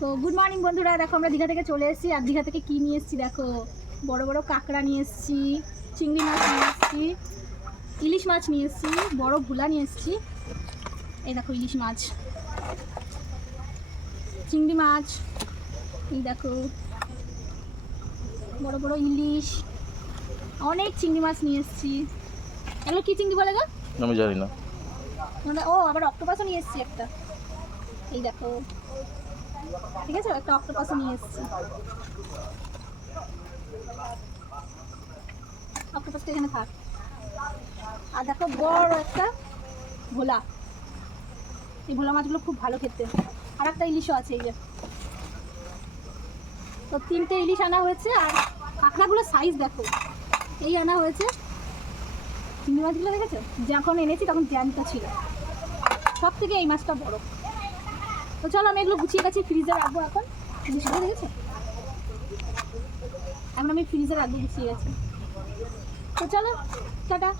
তো good morning বন্ধুরা, দেখো আমরা দীঘা থেকে চলে এসেছি। আর দীঘা থেকে কী নিয়ে এসেছি দেখো, বড় বড় কাঁকড়া নিয়ে এসেছি, চিংড়ি মাছ নিয়ে এসেছি, ইলিশ মাছ নিয়ে এসেছি, বড় ভোলা নিয়ে এসেছি। এই দেখো ইলিশ মাছ, চিংড়ি মাছ, এই দেখো বড় বড় ইলিশ, অনেক চিংড়ি মাছ নিয়ে এসেছি। এগুলো কী চিংড়ি বলে গো? আমি জানি না। ও আবার অক্টোপাসও নিয়ে এসেছি একটা, এই দেখো, ঠিক আছে, একটা অক্টোপাসও নিয়ে এসেছি। অক্টোপাসটা এখানে থাক। আর দেখো বড় একটা ভোলা, এই ভোলা মাছগুলো খুব ভালো খেতে। আর একটা ইলিশও আছে, এই যে। তো 3টে ইলিশ আনা হয়েছে। আর কাঁকড়াগুলো সাইজ দেখো, এই আনা হয়েছে। চিংড়ি মাছগুলো দেখেছো, যখন এনেছি তখন জ্যান্ত ছিল, সব থেকে এই মাছটা বড়। তো চলো আমি এগুলো গুছিয়ে গেছি, ফ্রিজে রাখবো এখন। ইলিশগুলো দেখেছো, এখন আমি ফ্রিজে রাখবো, গুছিয়ে গেছি। তো চলো টাটা।